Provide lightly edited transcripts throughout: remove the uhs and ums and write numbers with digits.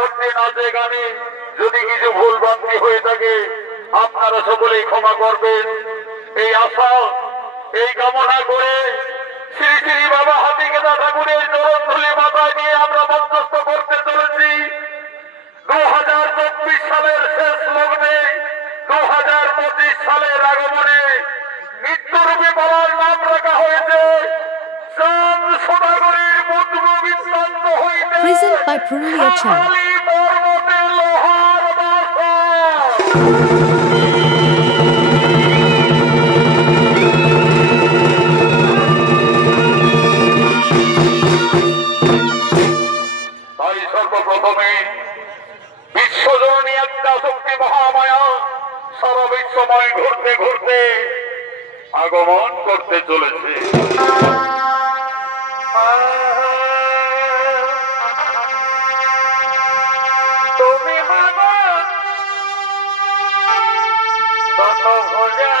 মধ্যে নাচে গানে যদি কিছু ভুল ভ্রান্তি হয়ে থাকে আপনারা সকলেই ক্ষমা করবেন। এই আশা এই কামনা করে শ্রী শ্রী বাবা হাতিকেদা ঠাকুরের চরণ ধুলি মাথায় নিয়ে আমরা মধ্যস্থ করতে চলেছি 2024 সালের শেষ লগ্নে 2025 সালের আগমনে নিত্যরূপী বাবার নাম রাখা হয়েছে চাঁদ সোনাগরীর মধুর বিস্তান্ত হইতে Present by Purulia Channel. পর্বতে লোহার বাসা। তাই সর্বপ্রথমে বিশ্বজননী একটা শক্তি মহামায়া সারা বিশ্বময় ঘুরতে ঘুরতে আগমন করতে চলেছে। তুমি মাগো তত ভোজা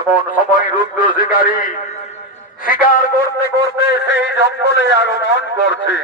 এমন সময় রুদ্র শিকারী শিকার করতে করতে সেই জঙ্গলে আগমন করছে।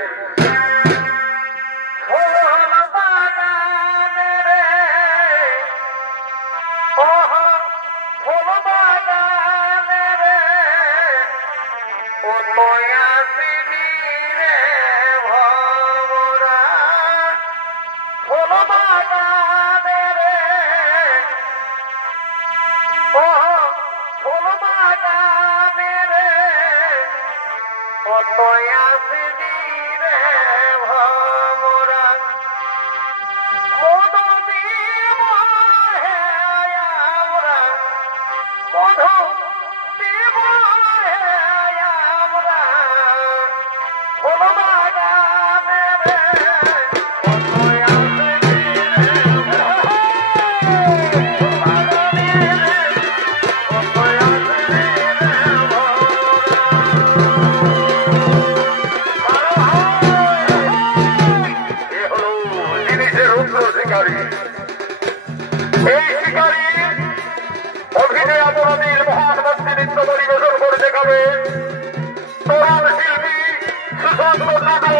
এই শিকারী অভিনয় অপরাধীর মহান মন্ত্রী নৃত্য পরিবেশন করে দেখাবে তরুণ শিল্পী সুশান্ত টুডু।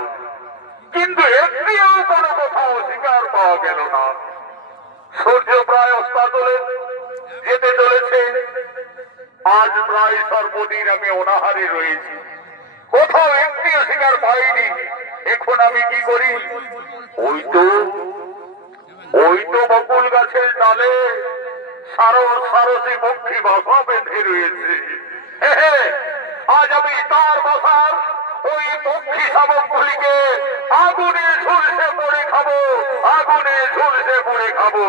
পেলাম, কিন্তু একটিও কোনো কোথাও শিকার পাওয়া গেল না। সূর্য প্রায় অস্তাচলে যেতে চলেছে, আজ প্রায় সর্বদিন আমি অনাহারে রয়েছি, কোথাও একটিও শিকার পাইনি। এখন আমি কি করি? ওই তো বকুল গাছের ডালে সারসী পক্ষী বাসা বেঁধে রয়েছে। আজ আমি তার বাসার ওই পক্ষী শাবকগুলিকে আগুনে ঝুলসে পড়ে খাবো, আগুনে ঝুলসে পড়ে খাবো।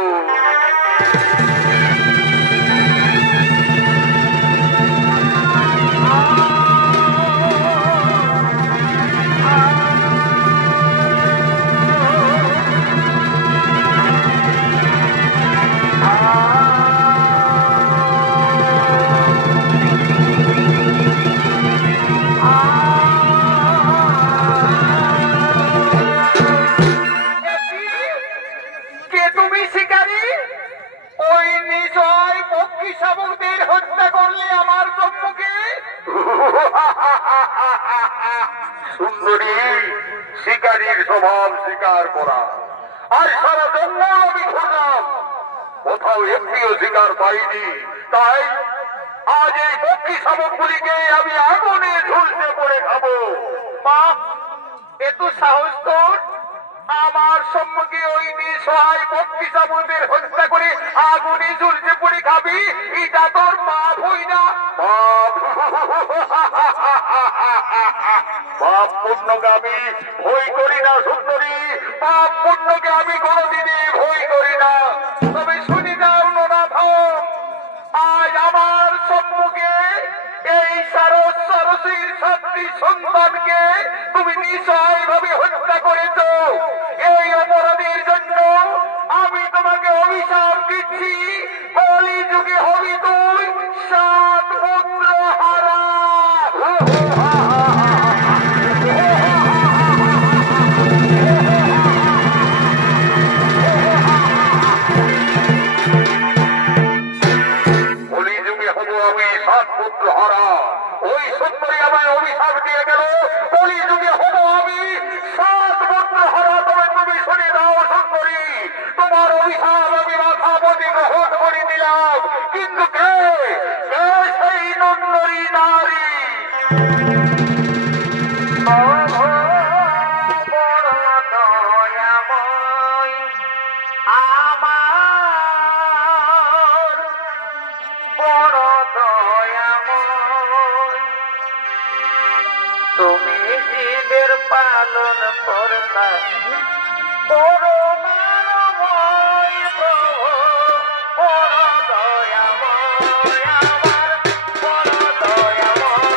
সুন্দরী, শিকারীর স্বভাব শিকার করা, আর সারা জঙ্গল আমি ঘুরলাম, কোথাও একটিও শিকার পাইনি। তাই আজ এই পক্ষী শাবকগুলিকে আমি আগুনে ঝুলসে পড়ে খাবো। বাপ, এত সাহস তোর আমার সম্মুখে ওই নিঃসহায় পক্ষী শাবকদের হত্যা করে আগুনে ঝুলসে পড়ে খাবি? এটা তোর পাপ হই না? পাপ পুণ্যকে আমি ভয় করি না সুন্দরী, পাপ পুণ্যকে আমি কোনদিনই ভয় করি না। তবে শুনি যাও নোনাথম, আজ আমার সম্মুখে এই সারসীর সাতটি সন্তানকে তুমি নিঃসহায় ভাবে হত্যা করেছ। এই অপরাধের জন্য আমি তোমাকে অভিশাপ দিচ্ছি, কলি যুগে হবি তুই সাত পুত্র হারা। কলি যুগে হব আমি সাত পুত্র হারা। ওই সুন্দরী আমায় অভিশাপ দিয়ে গেল, কলি যুগে হব আমি সাত পুত্র হারা। তবে তুমি শুনে দাও সুন্দরী, তোমার অভিশাপ আমি মাথা পতি গ্রহণ করে দিলাম, কিন্তু কে সেই সুন্দরী নারী? তুমি জীবের পালন কর্তা, করুণাময় প্রভু, বড় দয়াময়, আমার বড় দয়াময়,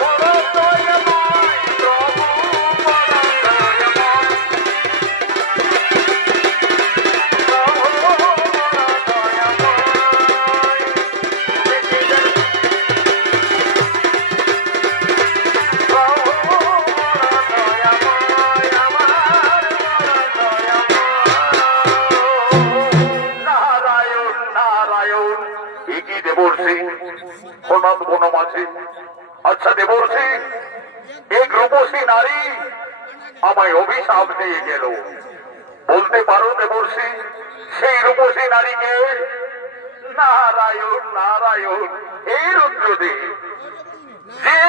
বড় দয়াময় প্রভু, বড় দয়াময় প্রভু, বড় আচ্ছা দেবর্ষী, এক রূপসী নারী আমায় অভিশাপ দিয়ে গেল, বলতে পারো দেবর্ষী সেই রূপসী নারীকে? নারায়ণ নারায়ণ, এই রুদ্রদেব, যে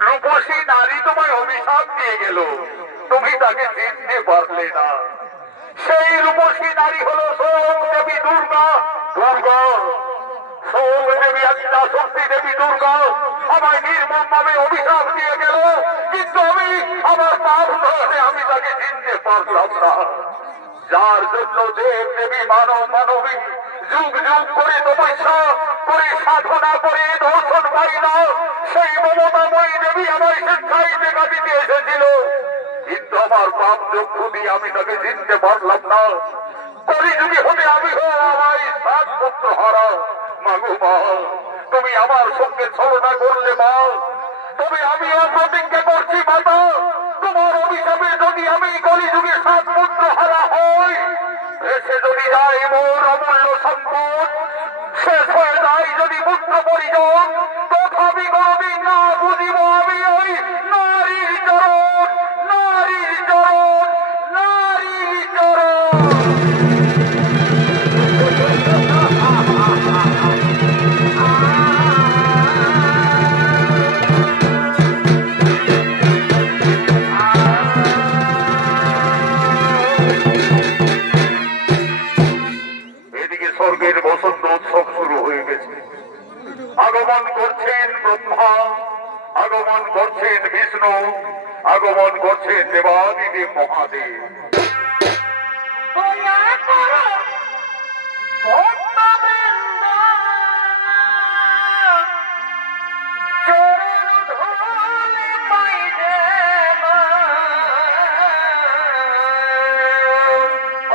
রূপসী নারী তোমায় অভিশাপ দিয়ে গেল, তুমি তাকে চিনতে পারলে না। সেই রূপসী নারী হলো সোম দেবী দুর্গা। দুর্গা, সোম দেবী আদ্যা শক্তি দেবী দুর্গা আমায় নির্মম ভাবে অভিশাপ দিয়ে গেল, কিন্তু আমি আমার পাপ ধরে আমি তাকে চিনতে পারলাম না। যার জন্য দেব দেবী মানব মানবী যুগ যুগ করে তপস্যা করে সাধনা করে দর্শন পাইল, সেই মমতাময়ী দেবী আমায় স্বেচ্ছায় দেখা দিতে এসেছিল, কিন্তু আমার পাপ চক্ষু দিয়ে আমি তাকে চিনতে পারলাম না। কলিযুগে হতে আমি আমায় সাত পুত্র হারা। মাগো মা, তুমি আমার সঙ্গে ছলনা করলে মা, তবে আমিও প্রতিজ্ঞা করছি মাতা, তোমার অভিশাপে যদি আমি কলিযুগে সাত পুত্র হারা হই, এসে যদি যায় মোর অমূল্য সম্পদ, শেষ হয়ে যায় যদি পুত্র পরিজন, তথাপি কোনদিন না বুঝিব আমি ওই নারীর জন্য আগমন করছে দেবাদিদেব মহাদেব।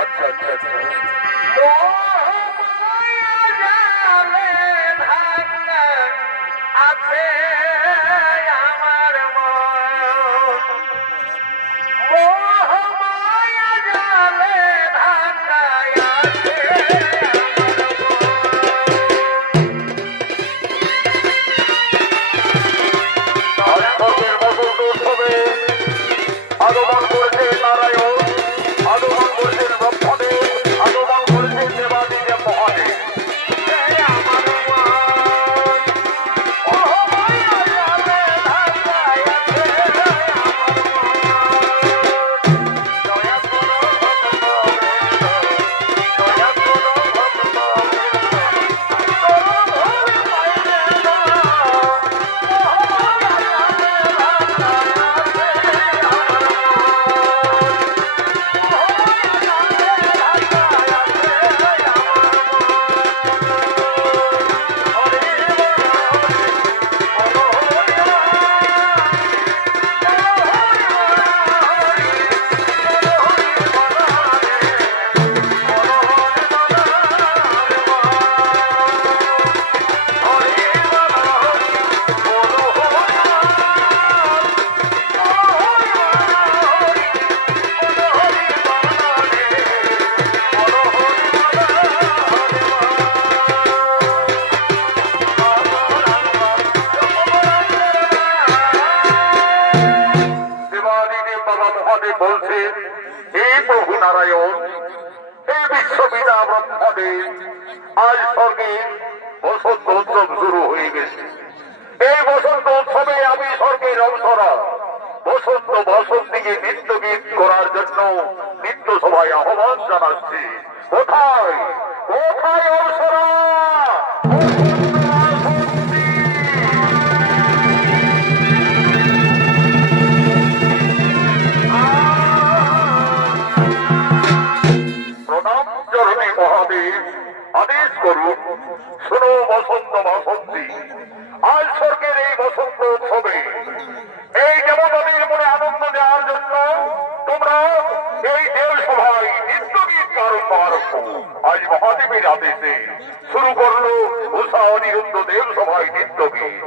আচ্ছা আচ্ছা আচ্ছা আগমন করেছে নারায়ণ, আগমন করেছেন ব্রহ্মদেব, আগমন করেছেন দেবাদিদেব মহাদেব। বলছে হে প্রভু নারায়ণ, এই বিশ্বপিতা ব্রহ্মদেব, আজ স্বর্গে বসন্ত উৎসব শুরু হয়ে গেছে। এই বসন্ত উৎসবে আমি স্বর্গের অবসরা বসন্ত বসন্তীকে নৃত্য গীত করার জন্য নৃত্য সভায় আহ্বান জানাচ্ছি। কোথায় কোথায় অবসরা? আদেশ করুন, শোনো বসন্ত বাসন্তী, আজ স্বর্গের এই বসন্ত উৎসবে এই দেবতাদের মনে আনন্দ দেওয়ার জন্য তোমরা এই দেব সভায় নৃত্য গীত আরম্ভ। আজ মহাদেবের আদেশে শুরু করলো উষা অনিরুদ্ধ দেব সভায় নৃত্য গীত।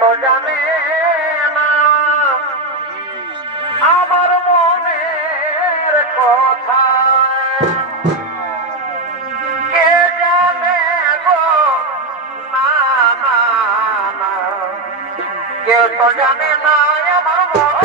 তো জানে না আমার মনের কথা, কে জানে গো না না না, কেউ তো জানে না আমার মন।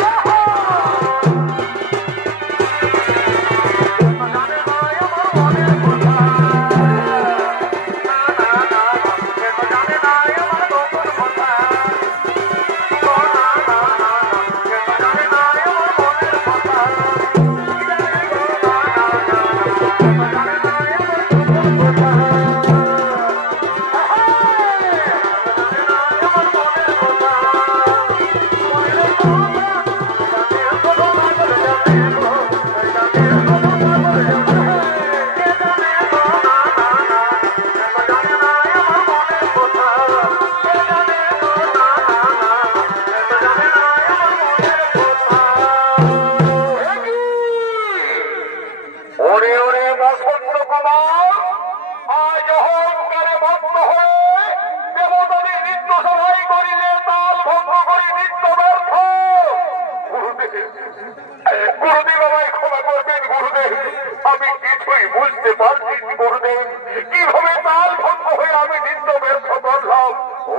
বুঝতে পারছি গুরুদেব কিভাবে তাল ভঙ্গ হয়ে আমি নিত্য ব্যর্থ করলাম।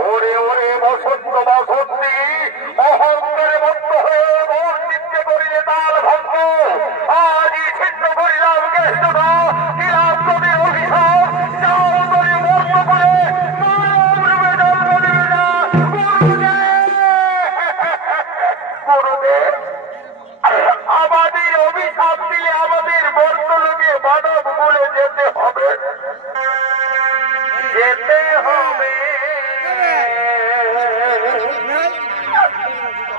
ওরে ওরে বসন্ত বাসন্তী অহংকারে বদ্ধ হয়ে মোর চিত্তে করিলে তাল ভঙ্গ আজই ছিন্ন করিলাম কেষ্টটা দিলাম তোদের অভিশাপ যাও তোরে মর্ম করে গুরুদেব আমাদের অভিশাপ দিলে আমাদের বর্তলোকে মানব বলে যেতে হবে যেতে হবে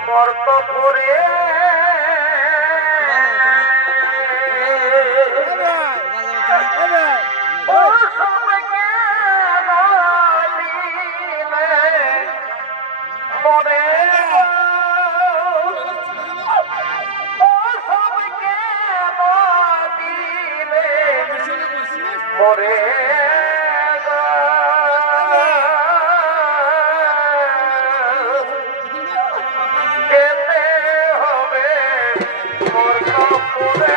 বর্ত করে মরে যেতে হবে মোর কাপড়ে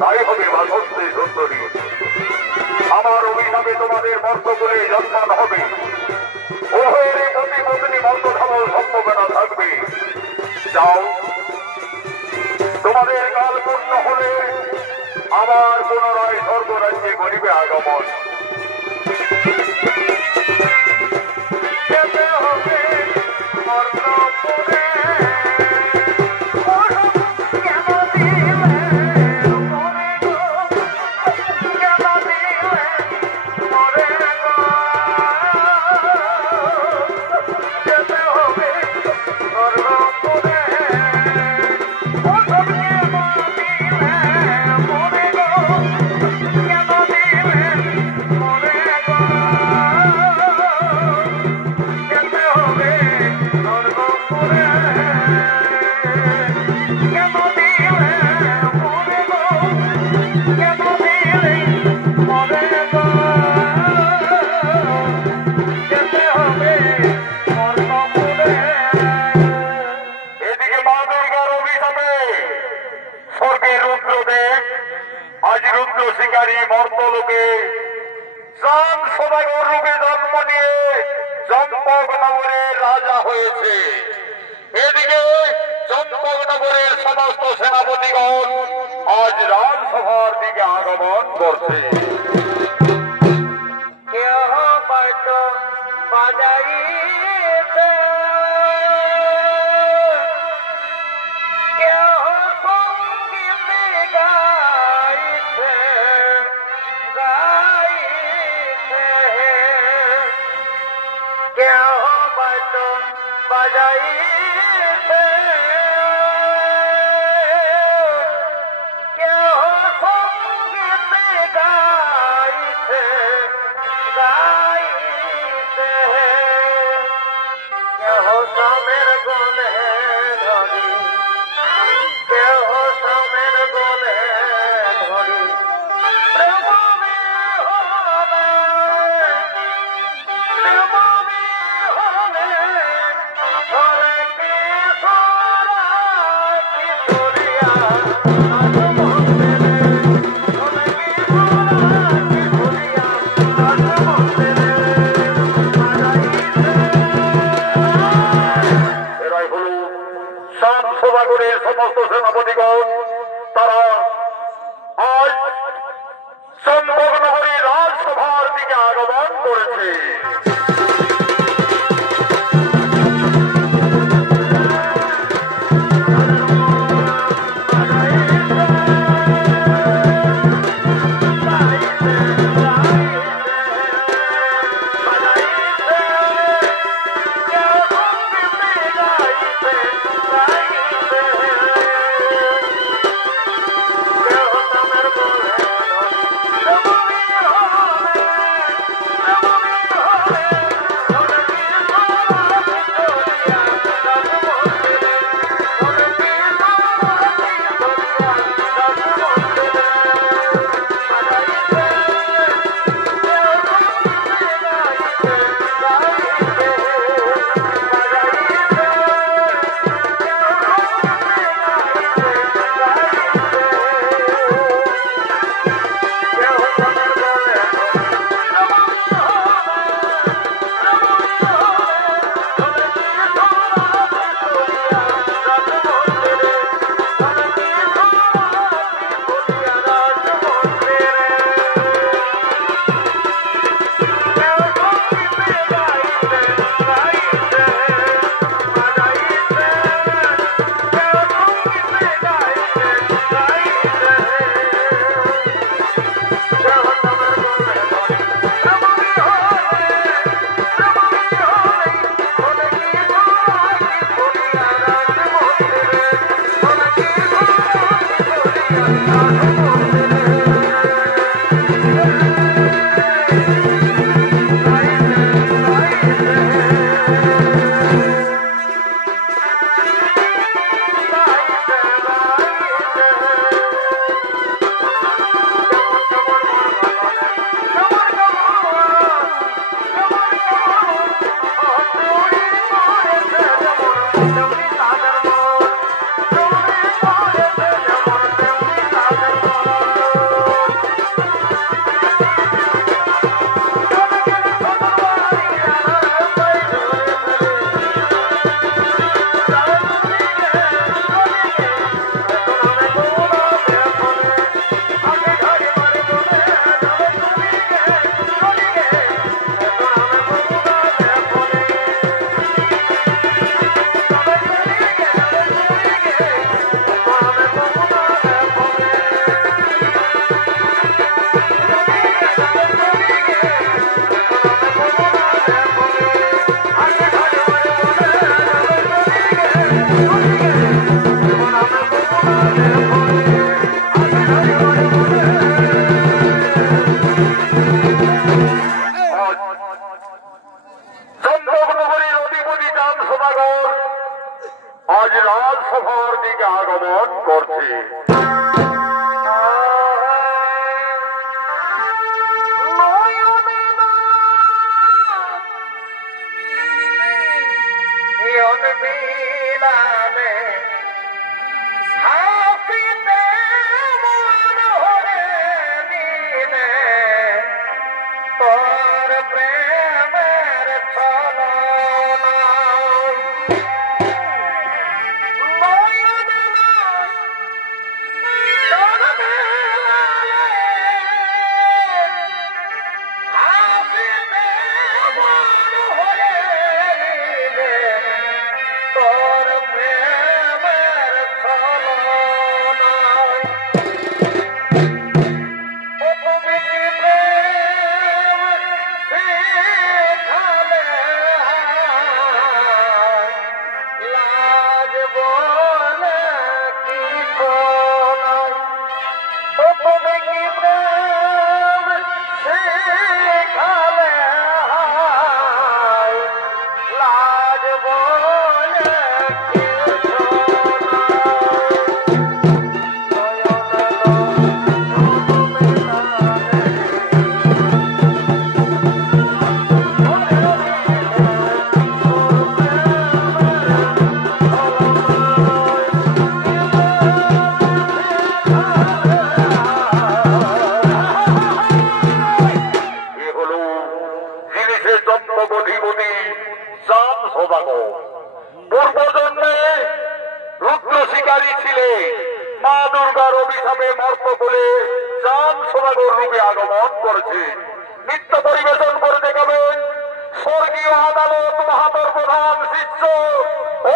তাই হবে বাসন্তী সুন্দরী আমার অভিশাপে তোমাদের মর্ত করে জন্মান হবে ওহের প্রতি পত্নী মর্ত ধাবল সম্ভাবনা থাকবে। যাও তোমাদের কাল পূর্ণ হলে আবার পুনরায় স্বর্গরাজ্যে গরিবে আগমন যেতে হবে মর্তপুরে শিকারী মর্তলোকে চাঁদ সদাগর রূপে জন্ম নিয়ে চম্পকনগরের রাজা হয়েছে। এদিকে চম্পকনগরের সমস্ত সেনাপতিগণ আজ রাজসভার দিকে আগমন করছে। কেহ হয়তো বাজাইতে কেহ সঙ্গীত গাইছে কেহ হয়তো বাজাইছে কেহ সঙ্গীত গাইছে গাইছে কেহ সমের গলে ধরি কেহ সমের গলে ধরি সমস্ত সেনাপতিগণ তারা আজ চম্পকনগরী রাজসভার দিকে আগমন করেছে। মর্তবধিপতি চাঁদ সদাগর। পূর্বজন্মে রুদ্র শিকারী ছিলে, মা দুর্গার অভিশাপে মর্ত বলে চাঁদ সদাগর রূপে আগমন করেছে। নৃত্য পরিবেশন করে দেখাবেন স্বর্গীয় আদালত মাহাতোর প্রধান শিষ্য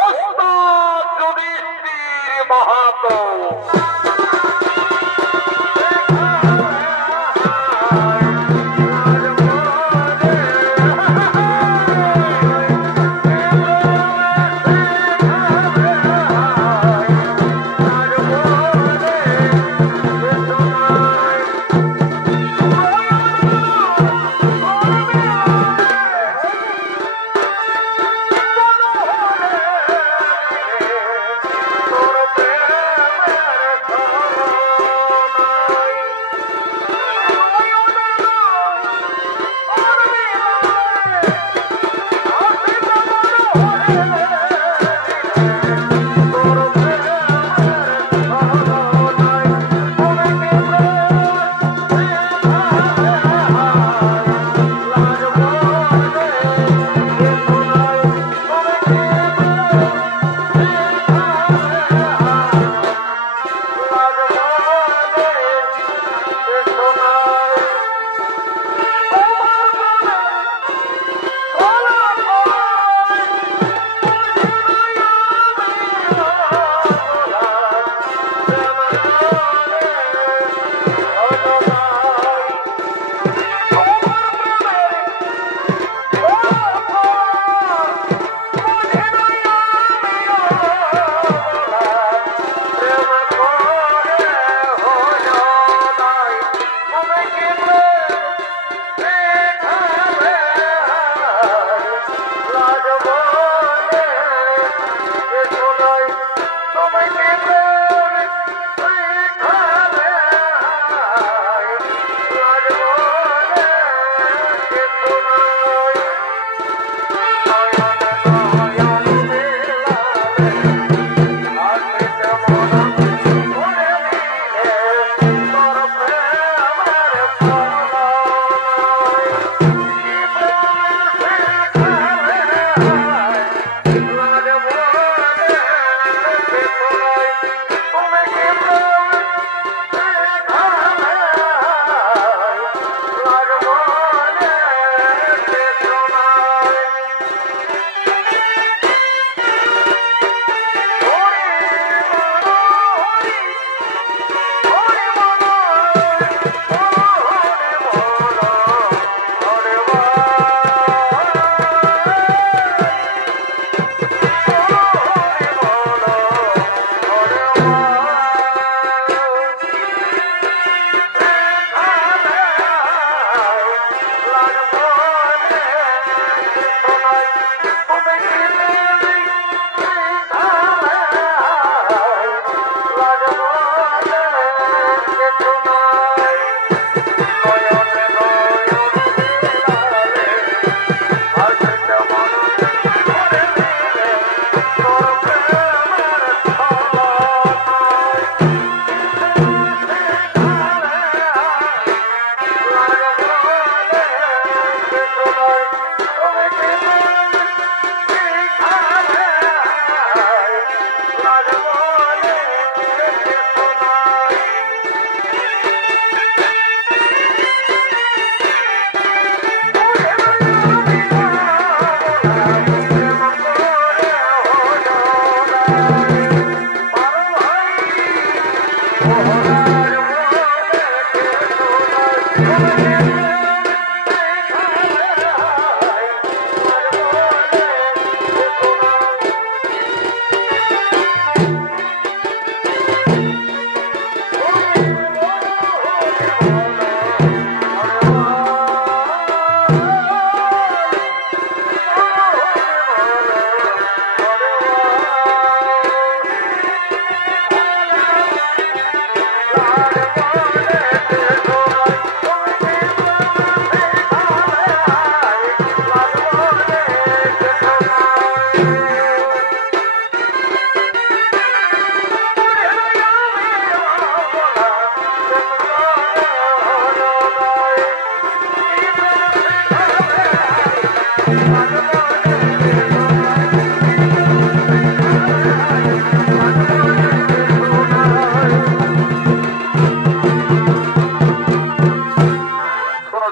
ওস্তাদ যুধিষ্ঠির মাহাতো।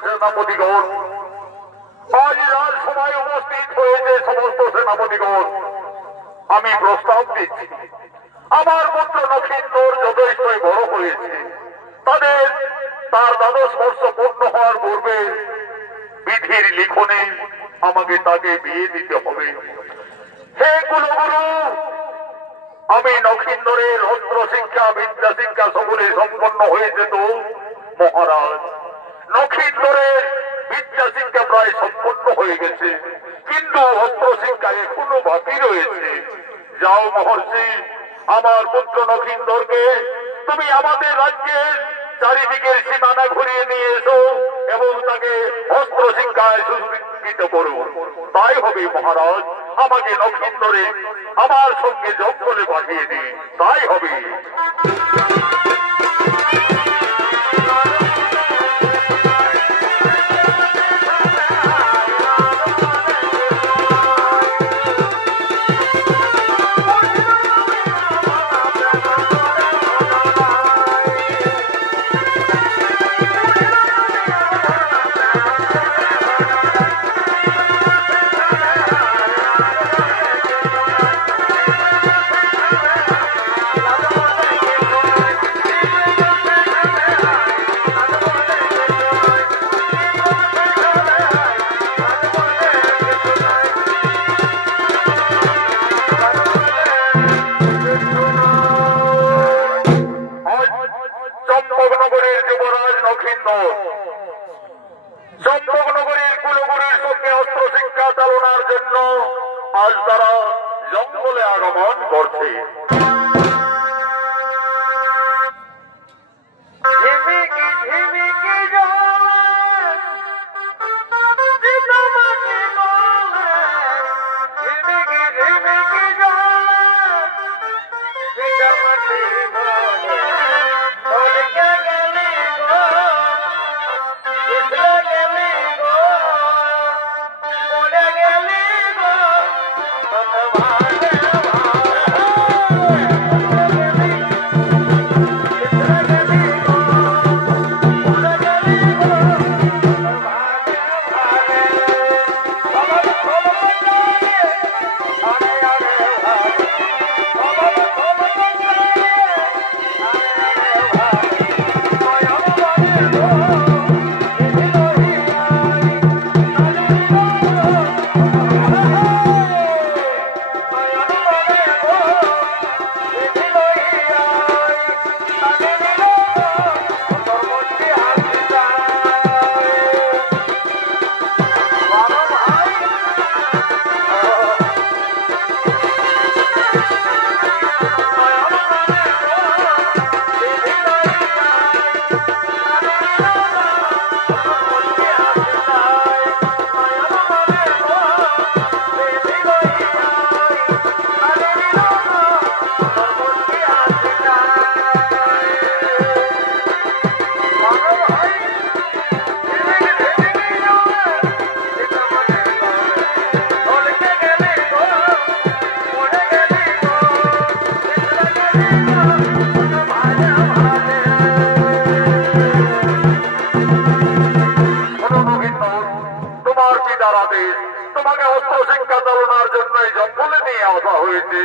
সেনাপতিগণ, আজ রাজসভায় উপস্থিত হয়েছে সমস্ত সেনাপতিগণ, আমি প্রস্তাব দিচ্ছি, আমার পুত্র নক্ষেন্দর যথেষ্টই বড় হয়েছে, তার দ্বাদশ বর্ষ পূর্ণ হওয়ার পূর্বে বিধির লিখনে আমাকে তাকে বিয়ে দিতে হবে। হে কুলগুরু, আমি নক্ষেন্দরের অস্ত্র শিক্ষা বিদ্যা শিক্ষা সকলে সম্পন্ন হয়েছে তো মহারাজ? নক্ষেন্দরের বিদ্যা শিক্ষা প্রায় সম্পন্ন হয়ে গেছে, কিন্তু অস্ত্র শিক্ষা এখনো বাকি রয়েছে। যাও মহর্ষি, আমার পুত্র নক্ষেন্দরকে তুমি আমাদের রাজ্যের চারিদিকের সীমানা ঘুরিয়ে নিয়ে এসো এবং তাকে অস্ত্র শিক্ষায় সুশিক্ষিত করো। তাই হবে মহারাজ, আমাকে নক্ষেন্দরে আমার সঙ্গে জঙ্গলে পাঠিয়ে দিন, তাই হবে। চম্পকনগরের যুবরাজ নক্ষেন্দর চম্পকনগরের কুলগুরুর সঙ্গে অস্ত্র শিক্ষা চালনার জন্য আজ তারা জঙ্গলে আগমন করছে। তোমাকে অস্ত্র শিক্ষা চালনার জন্যই জঙ্গলে নিয়ে আসা হয়েছে।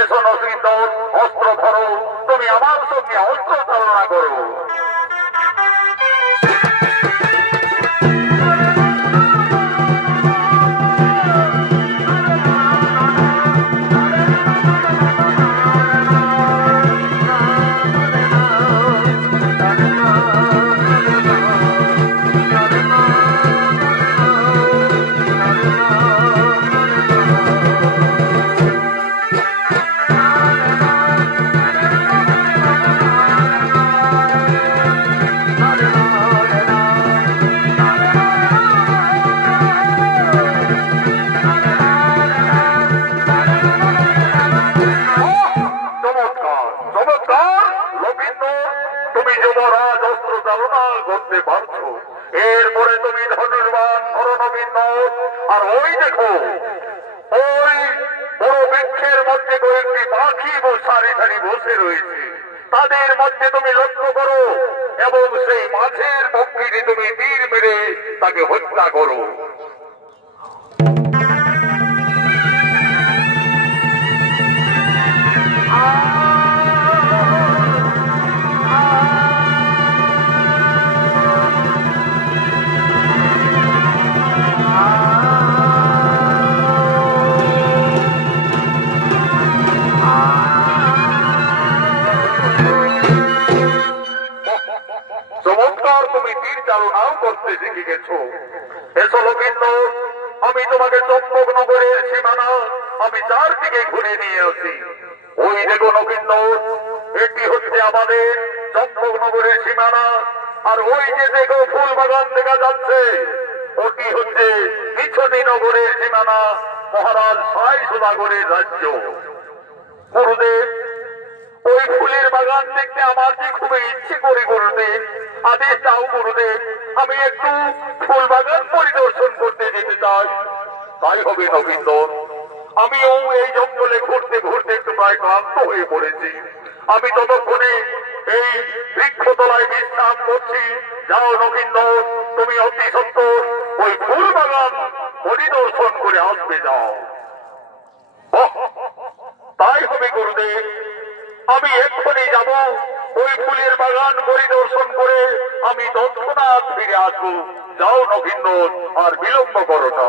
এসো নক্ষেন্দর, অস্ত্র ধরো, তুমি আমার সঙ্গে অস্ত্র চালনা করো। করতে পারছো, এরপরে তুমি ধনুর্বান ধরনবীন। আর ওই দেখো, ওই বড় বৃক্ষের মধ্যে কয়েকটি পাখি সারি সারি বসে রয়েছে, তাদের মধ্যে তুমি লক্ষ্য করো এবং সেই মাছের পক্ষীটি তুমি তীর মেরে তাকে হত্যা করো। চমৎকার, তুমি তীর চালনাও করতে শিখে গেছো। এসো লক্ষিন্দর, আমি তোমাকে চম্পকনগরের সীমানা আমি চারদিকে ঘুরে নিয়ে আসি। ওই দেখো লক্ষিন্দর, এটি হচ্ছে আমাদের চম্পকনগরের সীমানা। আর ওই যে দেখো ফুল বাগান দেখা যাচ্ছে, ওটি হচ্ছে নিছনি নগরের সীমানা, মহারাজ সাই সদাগরের রাজ্য। গুরুদেব, ওই ফুলের বাগান দেখতে আমার যে খুবই ইচ্ছে করে গুরুদেব, আদেশ দাও গুরুদেব, আমি একটু ফুল বাগান পরিদর্শন করতে যেতে চাই। তাই হবে নবীন্দর, আমিও এই জঙ্গলে ঘুরতে ঘুরতে একটু প্রায় ক্লান্ত হয়ে পড়েছি। আমি ততক্ষণে এই বৃক্ষতলায় বিশ্রাম করছি। যাও নবীন্দর, তুমি অতি সত্তর ওই ফুল বাগান পরিদর্শন করে আসবে। যাও। তাই হবে গুরুদেব, আমি এক্ষুনি যাব। ওই ফুলের বাগান পরিদর্শন করে আমি তৎক্ষণাৎ ফিরে আসবো। যাও নবীন্দর, আর বিলম্ব করো না।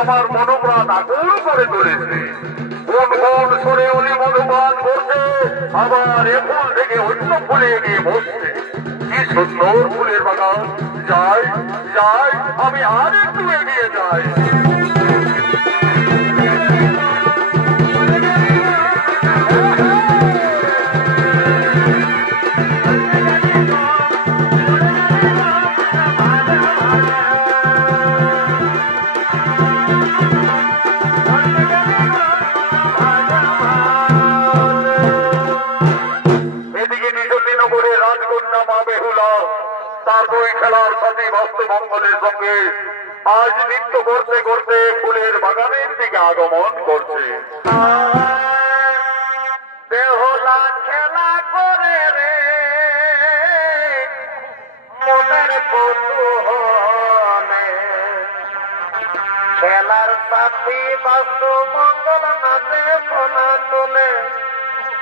আমার মনোপ্রাণ আকুল করে তুলেছে। কোন কোন সরে অলি মধুপান করছে, আবার এ ফুল থেকে অন্য ফুলে গিয়ে বসছে। কি সুন্দর ফুলের বাগান। যাই যাই, আমি আর একটু এগিয়ে যাই। তার দুই খেলার সাথী বাস্তবঙ্গলের সঙ্গে আজ নৃত্য করতে করতে ফুলের বাগানের দিকে আগমন করছে। বেহুলা খেলা করে রে মনের কৌতূহলে, খেলার সাথী বাস্তবঙ্গল নাচে সোনা তোলে।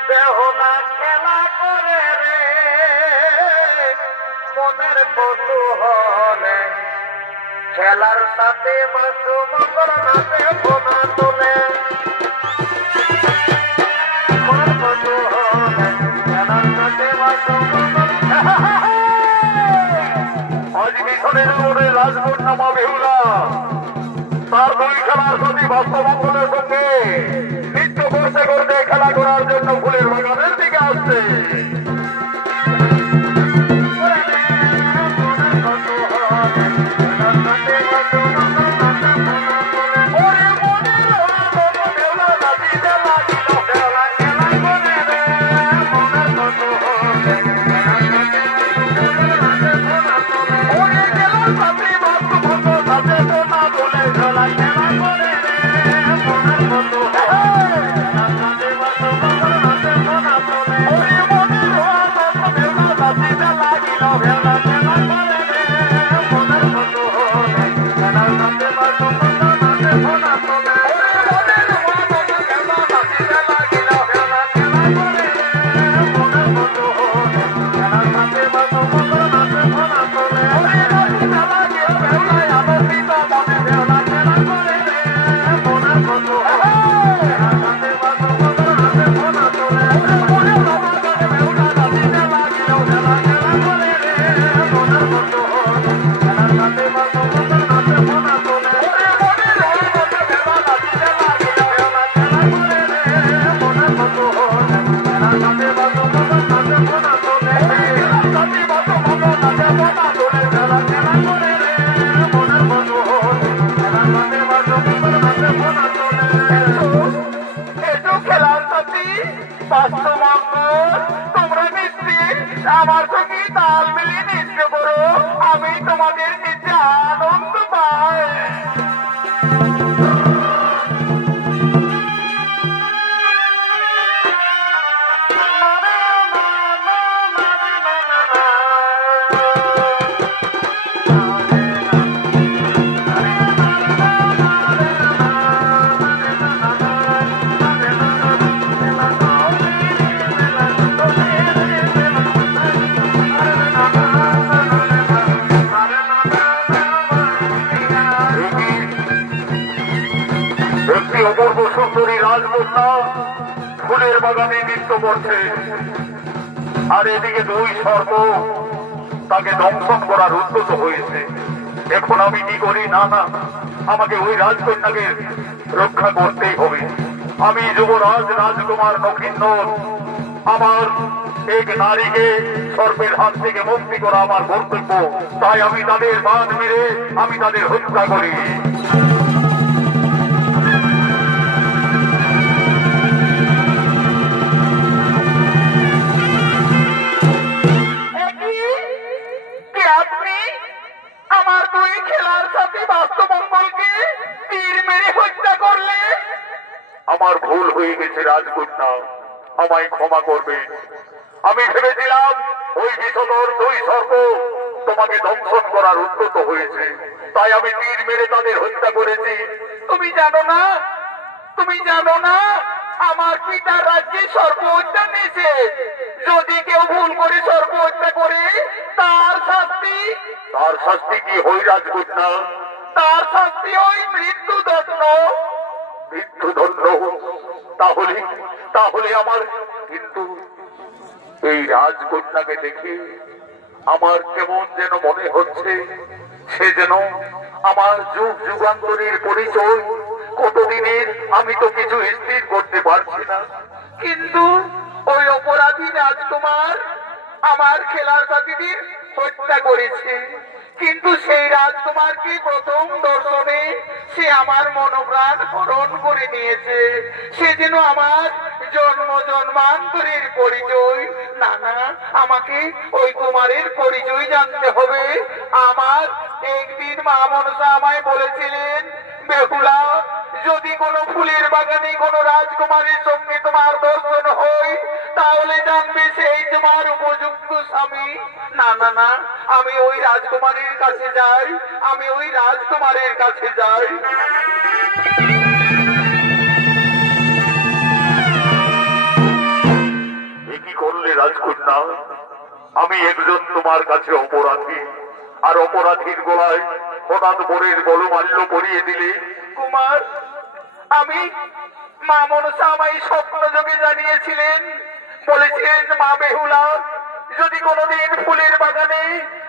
বেহুলা খেলা করে রে মনের কৌতূহলে, খেলার সাথে বাস্তবঙ্গল নাচে সোনা তোলে। মনের কৌতূহলে, খেলার সাথে বাস্তবঙ্গল। আজ মিশনের নগরে রাজকন্যা মা বেহুলা তার দুই খেলার সাথী বাস্তবঙ্গলের সঙ্গে নৃত্য করতে করতে খেলা করার জন্য ফুলের বাগানের দিকে আসছে। খেলার সাথী বাস্তবঙ্গল, তোমরা নিশ্চিত আমার সঙ্গে তাল মিলিয়ে নৃত্য করো, আমি তোমাদের নিচে আনন্দ পাই। অপূর্ব সুন্দরী রাজকন্যা ফুলের বাগানে নৃত্য করছে, আর এদিকে দুই সর্প তাকে দংশন করার উদ্যত হয়েছে। এখন আমি কি করি? না না, আমাকে ওই রাজকন্যাকে রক্ষা করতেই হবে। আমি যুবরাজ রাজকুমার নক্ষিন্দর, আমার এক নারীকে সর্পের হাত থেকে মুক্তি করা আমার কর্তব্য। তাই আমি তাদের বাঁধ মেরে আমি তাদের হত্যা করি। আমার দুই খেলার সাথে বাস্তবঙ্গলকে তীর মেরে হত্যা করলে। আমার ভুল হয়ে গেছে রাজকন্যা, আমায় ক্ষমা করবে। আমি ভেবেছিলাম ওই বিষধর দুই সর্প তোমাকে দংশন করার উদ্যত হয়েছে, তাই আমি তীর মেরে তাদের হত্যা করেছি। তুমি জানো না, তুমি জানো না আমার পিতার রাজ্যে সর্প হত্যা নিয়েছে। যদি কেউ ভুল করে সর্প হত্যা করে তার শাস্তি। তার শাস্তি কি হই রাজকন্যা? তার শাস্তি ওই মৃত্যুদণ্ড। মৃত্যুদণ্ড? তাহলে তাহলে আমার, কিন্তু এই রাজকন্যাকে দেখে আমার কেমন যেন মনে হচ্ছে সে যেন আমার যুগ যুগান্তরের পরিচয়। কতদিনের আমি তো কিছু স্থির করতে পারছি না, কিন্তু ওই অপরাধী রাজকুমার আমার খেলার সাথীদের হত্যা করেছে। কিন্তু সেই রাজকুমারকে প্রথম দর্শনে সে আমার মনোপ্রাণ হরণ করে নিয়েছে। সে যেন আমার জন্ম জন্মান্তরের পরিচয়। না না, আমাকে ওই কুমারের পরিচয় জানতে হবে। আমার একদিন মা মনসা আমায় বলেছিলেন, বেহুলা, যদি কোনো ফুলের বাগানে কোনো রাজকুমারের সঙ্গে তোমার দর্শন হয় তাহলে জানবে সেই তোমার উপযুক্ত স্বামী। না না না, আমি ওই রাজকুমারের কাছে যাই, আমি ওই রাজকুমারের কাছে যাই। কি করলে রাজকন্যা? আমি একজন তোমার কাছে অপরাধী, আর অপরাধীর গলায় হঠাৎ বরের গলমাল্য পরিয়ে দিলে। কুমার, আমি মা মনসা আমায় স্বপ্ন যোগে জানিয়েছিলেন, বলেছিলেন মা বেহুলা, যদি কোনোদিন ফুলের বাগানে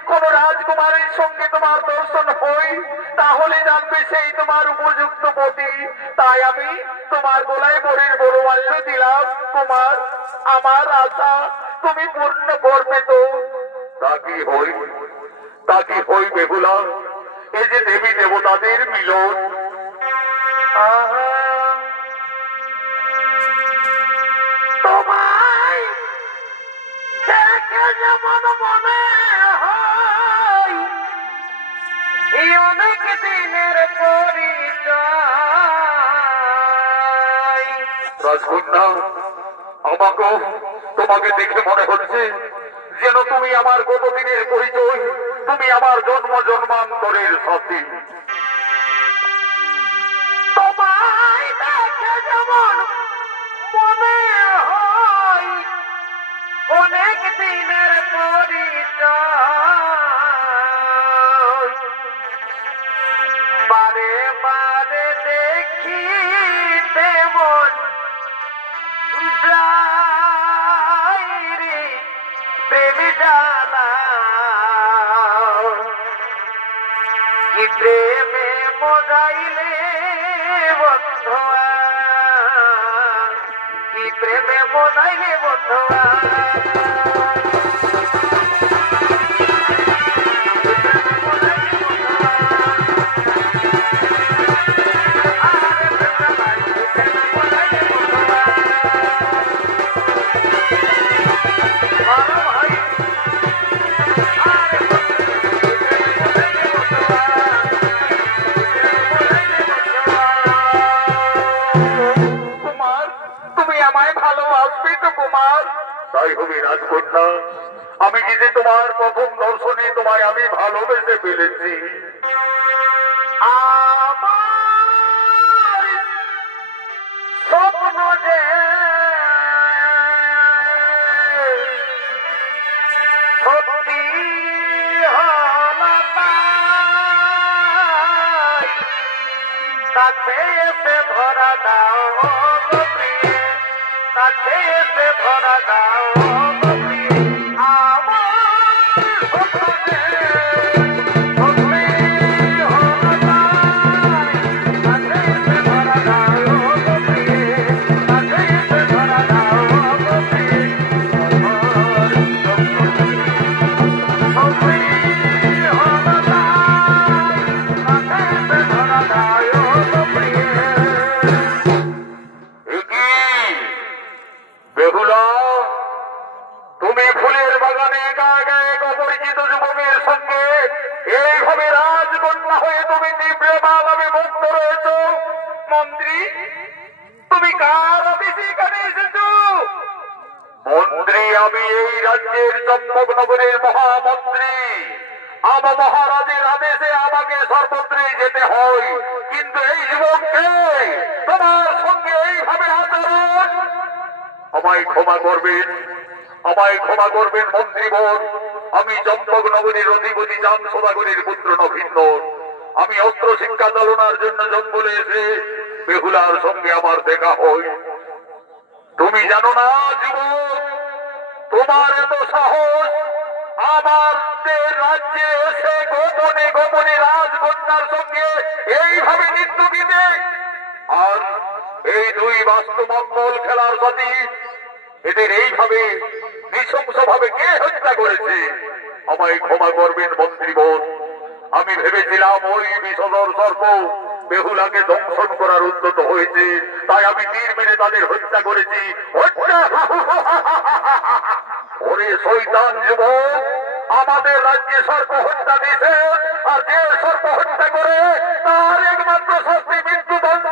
কোন রাজকুমারের সঙ্গে তোমার দর্শন হয় তাহলে জানবে সেই তোমার উপযুক্ত পতি। তাই আমি তোমার গলায় বরের গলমাল্য দিলাম। কুমার, আমার আশা তুমি পূর্ণ করবে তো? তা কি হই বেহুলা? এই যে দেবী দেবতাদের মিলন। তোমায় দেখে যেমন মনে হয় এই অনেক দিনের পরিচয়। রাজকন্যা, আমাকে তোমাকে দেখে মনে হচ্ছে যেন তুমি আমার কতদিনের পরিচয়, তুমি আমার জন্ম জন্মান্তরের সাথী। তোমায় দেখে যেমন মনে হয় অনেক দিনের পরিচয়, বারে বারে দেখি তেমন প্রেমী জানা কি প্রেমে মজাইলে বন্ধুয়া, কি প্রেমে মজাইলে বন্ধুয়া। কোথায় হবে রাজকন্যা? আমি কি যে তোমার প্রথম দর্শনে তোমায় আমি ভালোবেসে ফেলেছি? আমার স্বপ্ন যে সত্যি কাছে এসে ধরা দাও গো প্রিয়ে, কাছে এসে ধরা দাও গো প্রিয়ে। চম্পকনগরের মহামন্ত্রী, আমার মহারাজের আদেশে আমাকে সর্বত্রে যেতে হয়, কিন্তু এই যুবককে তোমার সঙ্গে এইভাবে আচরণ, আমায় ক্ষমা করবেন, আমায় ক্ষমা করবেন মন্ত্রীবর। আমি চম্পকনগরের অধিপতি চাঁদ সদাগরের পুত্র নভীন্দর। আমি অস্ত্র শিক্ষা চালনার জন্য জঙ্গলে এসে বেহুলার সঙ্গে আমার দেখা হয়। তুমি জানো না যুবক, তোমার এত সাহস আমাদের রাজ্যে এসে গোপনে গোপনে রাজকন্যার সঙ্গে এইভাবে নৃত্য গীতে, আর এই দুই বাস্তবমঙ্গল খেলার সাথে এদের এইভাবে নৃশংস ভাবে কে হত্যা করেছে? আমায় ক্ষমা করবেন মন্ত্রীবর। আমি ভেবেছিলাম ওই বিষধর সর্প বেহুলাকে দংশন করার উদ্যত হয়েছে, তাই আমি তীর মেরে তাদের হত্যা করেছি। ওরে শয়তান যুবক, আমাদের রাজ্যে সর্প হত্যা দিয়েছে, আর যে সর্প হত্যা করে তার একমাত্র শাস্তি মৃত্যুদণ্ড।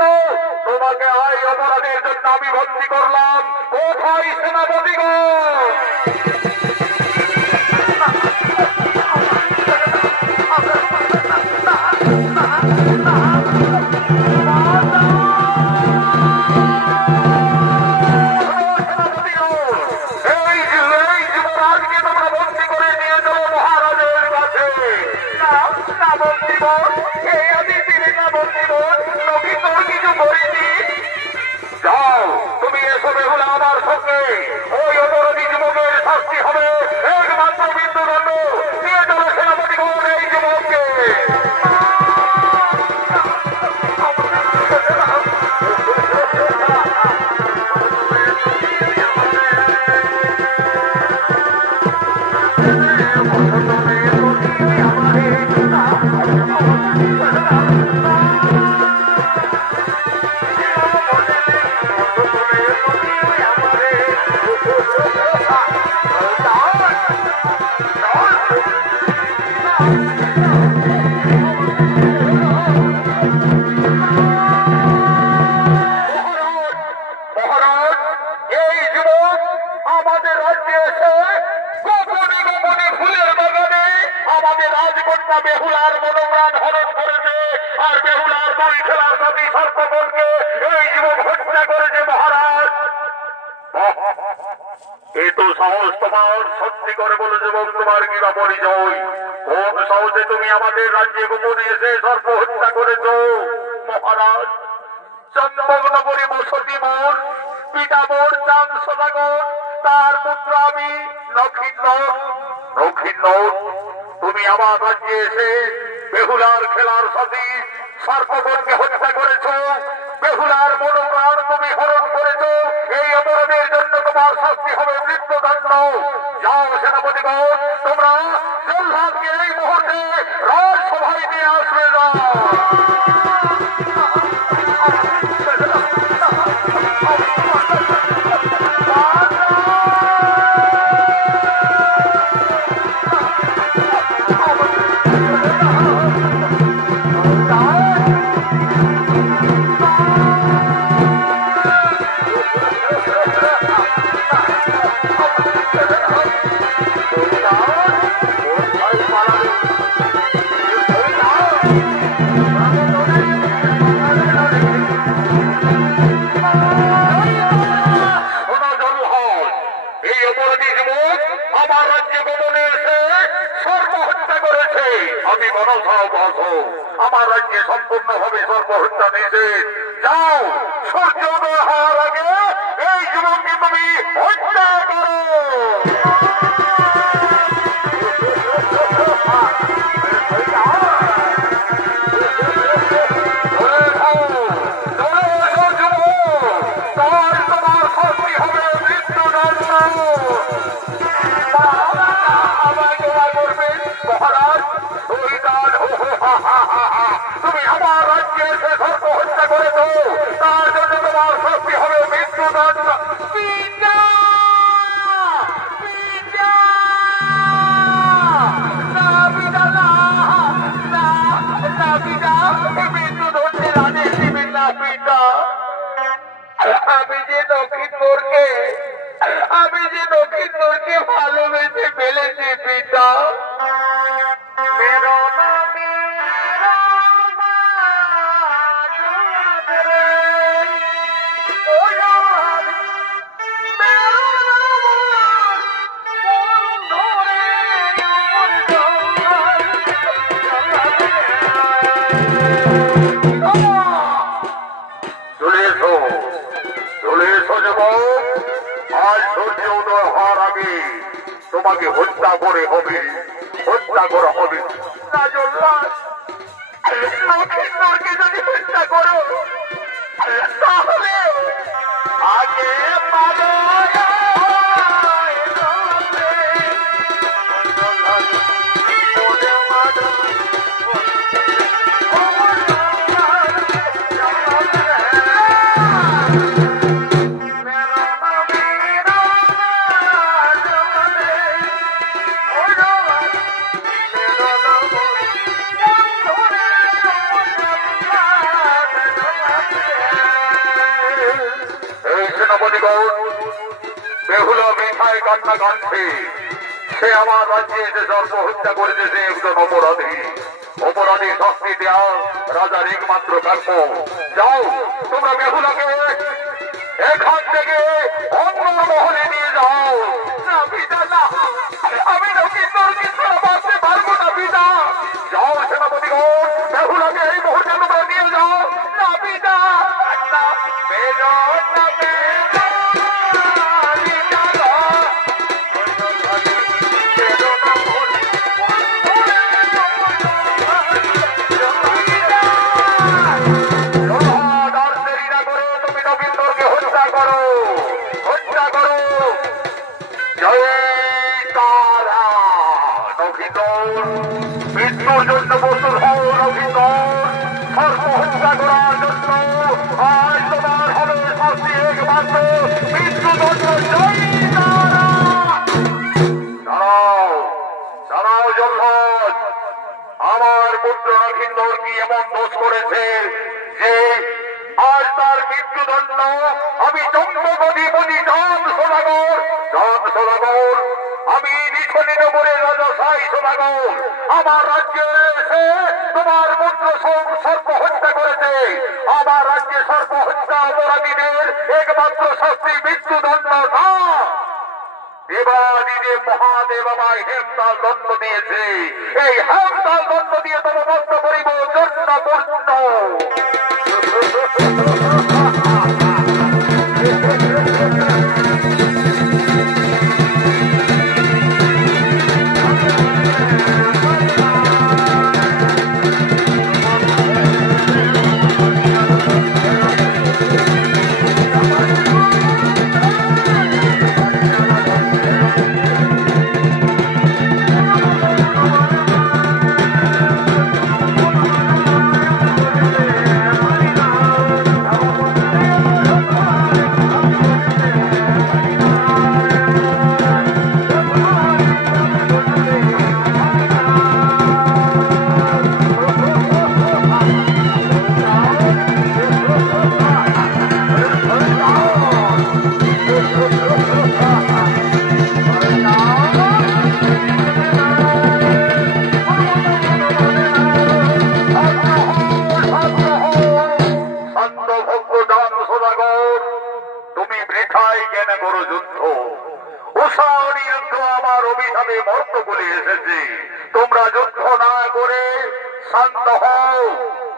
তোমাকে আই অপরাধের জন্য আমি ভর্তি করলাম। কোথায় সেনাপতিগণ? যাও, তুমি এসো বেহুলা আমার সঙ্গে। ওই অপরাধী যুবকের শাস্তি হবে একমাত্র মৃত্যুদণ্ড। নিয়ে চলো সেনাপতিগণ এই যুবককে। বেহুলার মনোপ্রাণ হরণ করেছে, আর বেহুলার দুই খেলার সাথী সর্পগণকে এই যুবক হত্যা করেছে মহারাজ। এ তো সাহস তোমার! সত্যি করে বলে যুবক, তোমার কিবা পরিচয়? কোন সাহসে তুমি আমাদের রাজ্যে গোপনে এসে সর্প হত্যা করেছ? মহারাজ, চম্পকনগরী বসতি মোর, পিতা মোর চাঁদ সদাগর, তার পুত্র আমি নক্ষিন্দর। নক্ষিন্দর, তুমি আমার রাজ্যে এসে বেহুলার খেলার সাথী সর্পগণকে হত্যা করেছ, বেহুলার মনোপ্রাণ তুমি হরণ করেছ। এই অপরাধের জন্য তোমার শাস্তি হবে মৃত্যুদণ্ড। যাও সেনাপতিগণ, তোমরা জল্লাদকে এই মুহূর্তে রাজসভায় নিয়ে আসবে। যাও। হবে সর্বহত্যা নিষেধ। যাও, সূর্যোদয় হওয়ার আগে এই যুবককে তুমি হত্যা করো। তুমি আমার রাজ্যে এসে সর্ব হত্যা করেছো, তার জন্য তোমার শাস্তি হবে মৃত্যুদণ্ড। পিতা পিতা না পিতা না না না পিতা, মৃত্যুদণ্ডের আদেশ দিবেন না পিতা। আমি যে দক্ষিণপুরকে ভালোবেসে ফেলেছি পিতা। তোমাকে হত্যা করে হবে, হত্যা করা হবে। লক্ষ্মীন্দরকে যদি হত্যা করো তাহলে আগে পালো। বেহুলা মিঠাই কান্না কাঁদছে, সে আমার রাজ্যে এসে সর্ব হত্যা করেছে। সে একজন অপরাধী, অপরাধী শাস্তি দেওয়া রাজার একমাত্র কার্য। যাও, তোমরা বেহুলাকে এখান থেকে অন্য মহলে নিয়ে যাও। না পিতা না, আমি লক্ষ্মীন্দরকে ছাড়া বাঁচতে পারবো না পিতা। যাও সেনাপতিগণ, বেহুলাকে এই মুহূর্তে তোমরা নিয়ে যাও। না পিতা, মৃত্যুর জন্য প্রস্তুত হও লক্ষ্মীন্দর। সর্বহত্যা করার জন্য আজ তোমার হবে শাস্তি একমাত্র মৃত্যুদণ্ড। দাঁড়াও দাঁড়াও জল্লাদ, আমার পুত্র লক্ষ্মীন্দর কি এমন দোষ করেছে যে আজ তার মৃত্যুদণ্ড আমি জন্মগধিপতি জান সদাগর, আমি নিখনিনগরের রাজা সাই সদাগর আমার রাজ্যে এসে তোমার পুত্র সর্ব হত্যা করেছে। আমার রাজ্যে সর্ব হত্যা অপরাধীদের একমাত্র শাস্তি মৃত্যুদণ্ড না। দেবাদিদেব মহাদেব আমায় হেমতাল দণ্ড দিয়েছে, এই হেমতাল দণ্ড দিয়ে তোমার নষ্ট করিব জন্য পূর্ণ।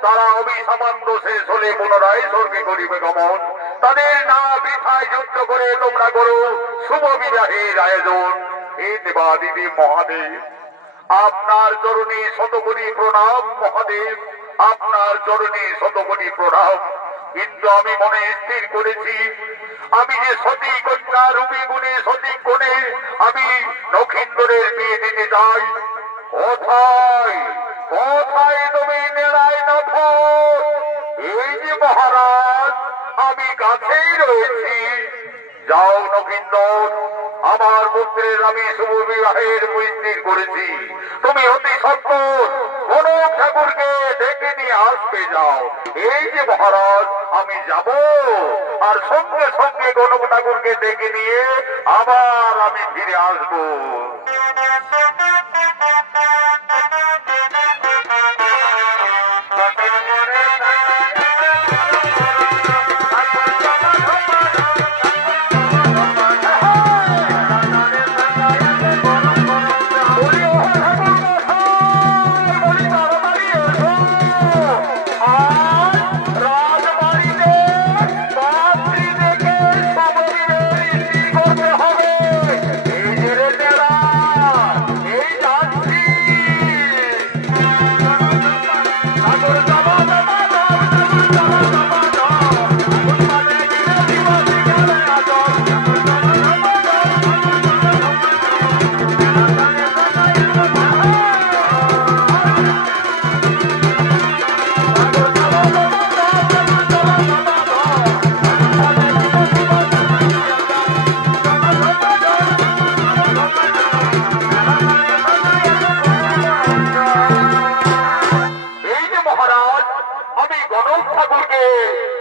তারা অভিসামান্য শেষ হলে পুনরায় স্বর্গে করিবে গমন। তাদের না বৃথায় যুদ্ধ করে তোমরা করো শুভ বিবাহের আয়োজন। হে দেবাদিদেব মহাদেব, আপনার চরণে শতকোটি প্রণাম মহাদেব, আপনার চরণে শতকোটি প্রণাম। কিন্তু আমি মনে স্থির করেছি, আমি যে সতী কন্যা রূপী গুণে সতী কোণে আমি নক্ষিন্দরের বিয়ে দিতে চাই। কোথায় কোথায় তুমি নেড়াই নাথ? এই যে মহারাজ, আমি কাছেই রয়েছি। যাও নক্ষিন্দর, আমার পুত্রের আমি শুভ বিবাহের স্থির করেছি। তুমি অতি সত্বর গণক ঠাকুরকে ডেকে নিয়ে আসবে। যাও। এই যে মহারাজ, আমি যাব, আর সঙ্গে সঙ্গে গণক ঠাকুরকে ডেকে নিয়ে আবার আমি ফিরে আসবো।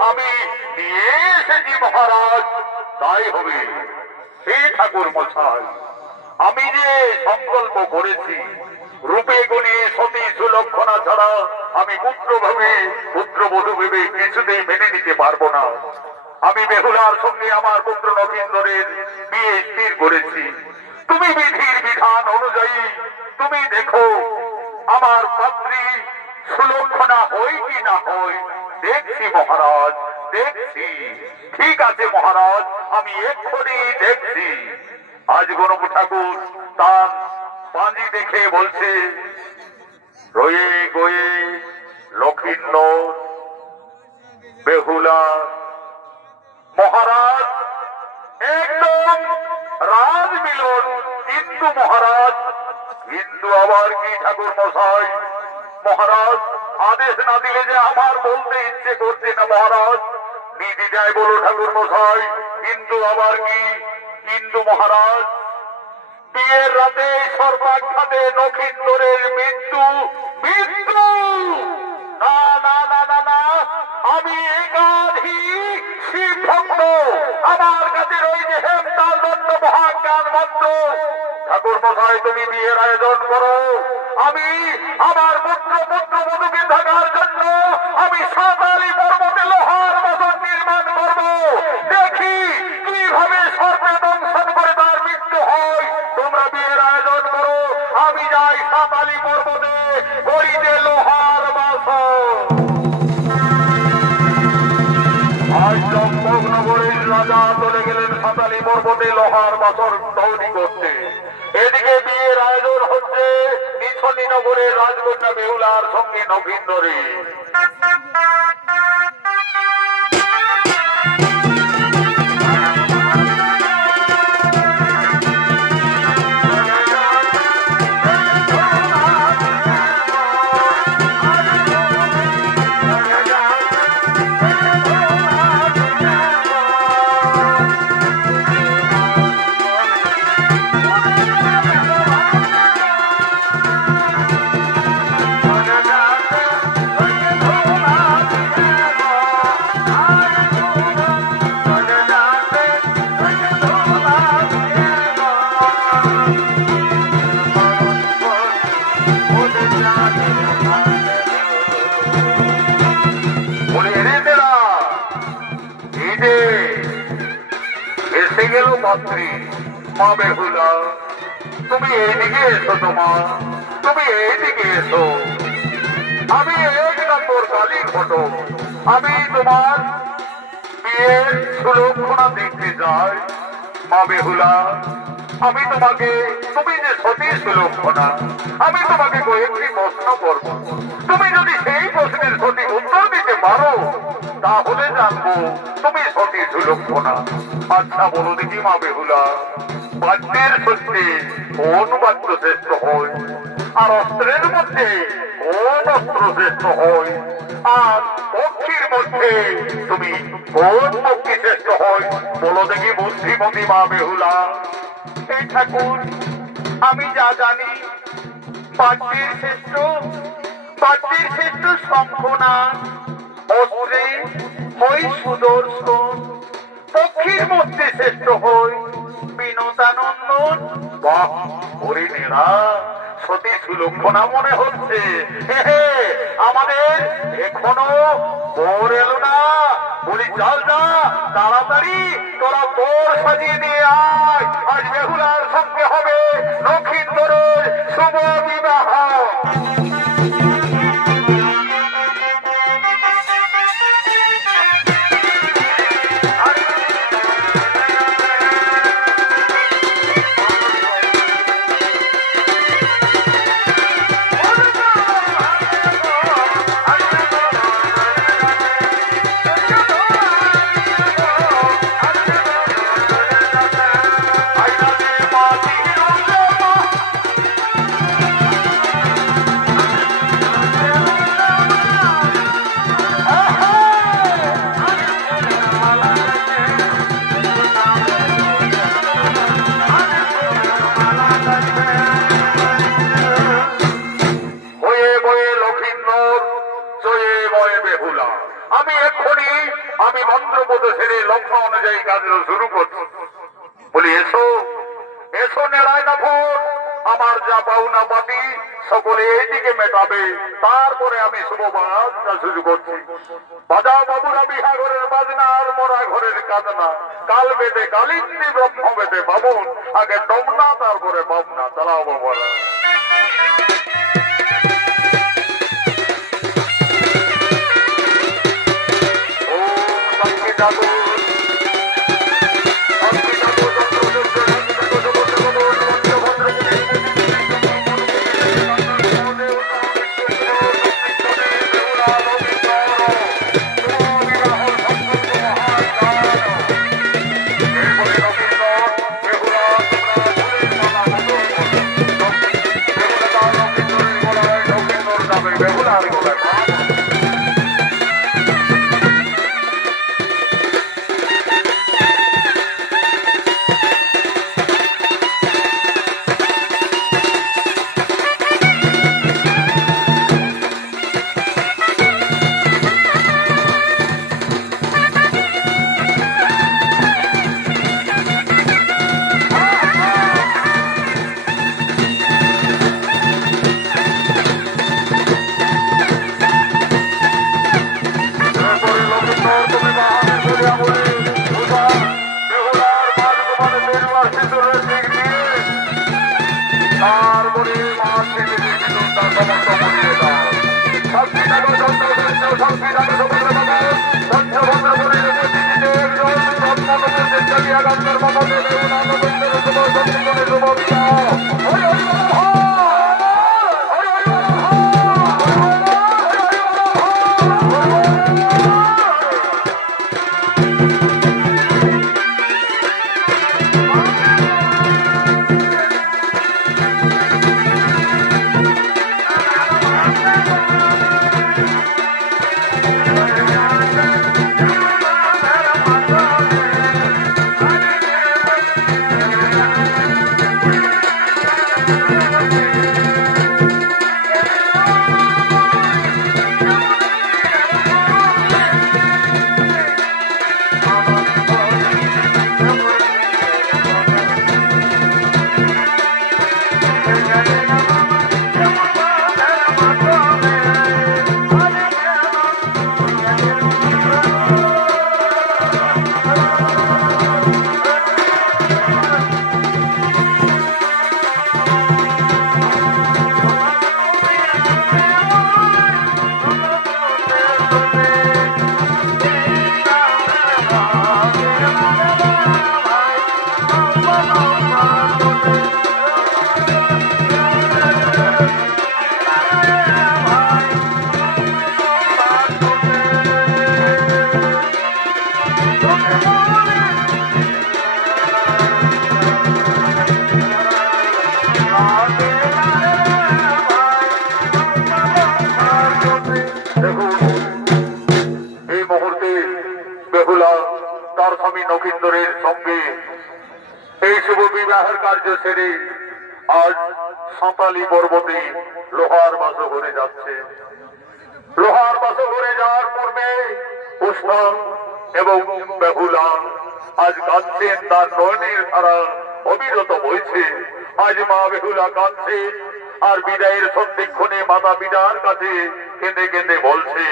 আমি নিয়ে এসেছি মহারাজ। তাই হবে। হে ঠাকুর মশাই, আমি যে সংকল্প করেছি, রূপে গুণে সতী সুলক্ষণা ছাড়া আমি পুত্রবধূ ভেবে কিছুতেই মেনে নিতে পারবো না। আমি বেহুলার সঙ্গে আমার পুত্র নগেন্দ্রের বিয়ে স্থির করেছি। তুমি বিধির বিধান অনুযায়ী তুমি দেখো আমার পাত্রী সুলক্ষণা হই কি না হই। দেখছি মহারাজ, দেখছি। ঠিক আছে মহারাজ, আমি এক্ষুনি দেখছি। আজ গণক ঠাকুর তার পাঁজি দেখে বলছে, রয়ে গয়ে লক্ষিন্দর বেহুলা মহারাজ একদম রাজ মিলন। কিন্তু মহারাজ, কিন্তু আবার কি ঠাকুর মশাই, মহারাজ আদেশ না দিলে যে আমার বলতে ইচ্ছে করছে না মহারাজ। নির্দ্বিধায় বলো ঠাকুর মশাই, কিন্তু আবার কি? কিন্তু মহারাজ, বিয়ের রাতে সর্বাঘাতে নক্ষিন্দরের মৃত্যু। মৃত্যু না না না না না, আমি একাধিক শিব ভক্ত, আমার কাছে রয়েছে হেমতাল দত্ত মহাজ্ঞান মন্ত্র। ঠাকুর মশাই তুমি বিয়ের আয়োজন করো। আমি আমার পুত্রবধূকে থাকার জন্য আমি সাঁতালি পর্বতে লোহার বাসন নির্মাণ করব। দেখি কিভাবে সর্বে দংশন করে তার মৃত্যু হয়। তোমরা বিয়ের আয়োজন করো, আমি যাই সাঁতালি পর্বতে গড়িতে লোহার বাসন। আজ চম্পকনগরের রাজা চলে গেলেন সাঁতালি পর্বতে লোহার বাসন তৈরি করতে। এদিকে বিয়ের আয়োজন হচ্ছে নিছনি নগরের রাজকন্যা বেহুলার সঙ্গে নগেন্দ্রে। এসে গেল পাত্রী মা বেহুলা। তুমি এইদিকে এসো, তুমি এইদিকে এসো। আমি এক নম্বর কালী ঘটক। আমি তোমার বিয়ের সুলক্ষণা দেখতে যাই। মা বেহুলা, আমি তোমাকে, তুমি যে সতী সুলক্ষণা, আমি তোমাকে কয়েকটি প্রশ্ন করব। তুমি যদি সেই প্রশ্নের সঠিক উত্তর দিতে পারো তাহলে জানবো তুমি সতী সুলক্ষণা। আচ্ছা বলো দেখি মা বেহুলা, বাদ্যের সত্যি কোন বাদ্য শ্রেষ্ঠ হয়? আর অস্ত্রের মধ্যে কোন অস্ত্র শ্রেষ্ঠ হয়? আর পক্ষীর মধ্যে তুমি কোন পক্ষী শ্রেষ্ঠ হয়? বলো দেখি বুদ্ধিমতী মা বেহুলা। হে ঠাকুর, আমি যা জানি বাদ্যের শ্রেষ্ঠ শঙ্খনাদ, অস্ত্রে হই সুদর্শন, পক্ষীর মধ্যে শ্রেষ্ঠ হই বিনোদানন্দন। বাহ, হরিণেরা সতী সুলক্ষণা মনে হচ্ছে। আমাদের এখনো বোর এলো না। বলি চল যা, তাড়াতাড়ি তোরা বোর সাজিয়ে দিয়ে আয়। আজ বেহুলার সঙ্গে হবে লক্ষিন্দরের শুভ বিবাহ। আমি মন্ত্রপদ ছেড়ে লক্ষ্য অনুযায়ী কাজ শুরু করছি। বলি এসো এসো নারায়ণপুর, আমার যা পাওনা পাতি সকলে এইদিকে মেটাবে, তারপরে আমি শুভ বাজনা শুরু করছি। বাজাও বাবুরা বিহা ঘরের বাজনা আর মোরা ঘরের কাজনা। কাল বেদে কালিন্দী, ব্রহ্ম বেদে বামুন, আগে ডমনা তারপরে বামনা। চালাও বাবারা। বেহুলা তার স্বামী নগেন্দ্রের সঙ্গে এই শুভ বিবাহের কার্য সেরে আজ সাঁতালি পর্বতে লোহার বাসঘরে যাচ্ছে। লোহার বাসঘরে যাওয়ার পূর্বে উষ্ণ এবং বেহুলা আজ কাঁদছেন, তার নয়নের ধারা অবিরত বইছে। আজ মা বেহুলা কাঁদছেন আর বিদায়ের সন্ধিক্ষণে মাতা পিতার কাছে কেঁদে কেঁদে বলছে,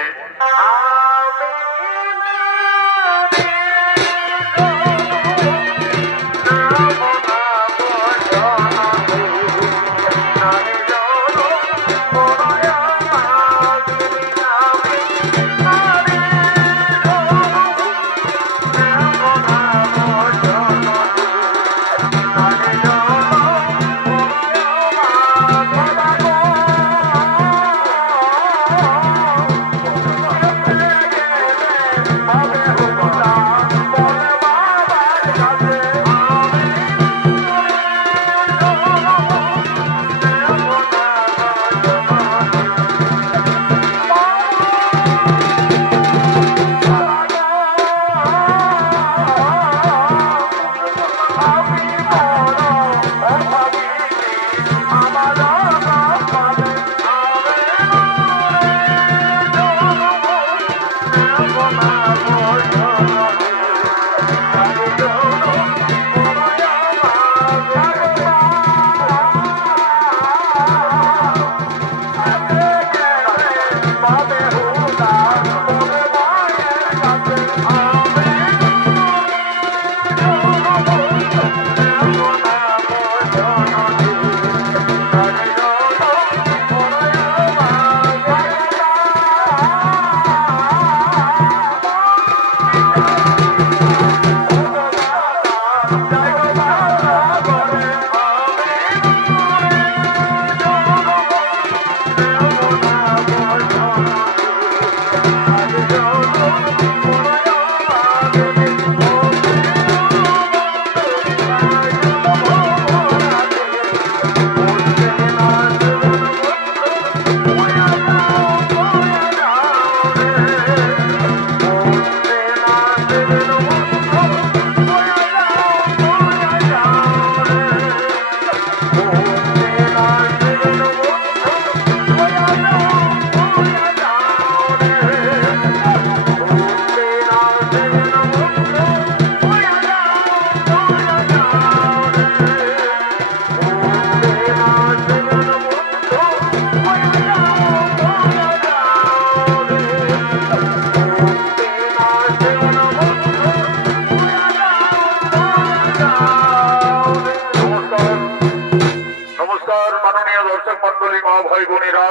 ভাই বোনেরা,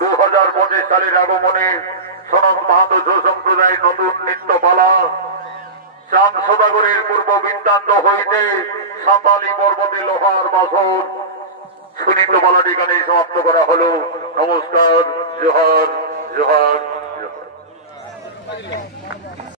2025 সালের আগমনে সনাতন বাহাদুর সম্প্রদায়ের নতুন নৃত্যপালা চাঁদ সদাগরের পূর্ব বৃত্তান্ত হইতে সাঁতালি পর্বতে লোহার বাসর সুনৃত্যপালাটি গানে সমাপ্ত করা হলো। নমস্কার, জোহার জোহার জোহার।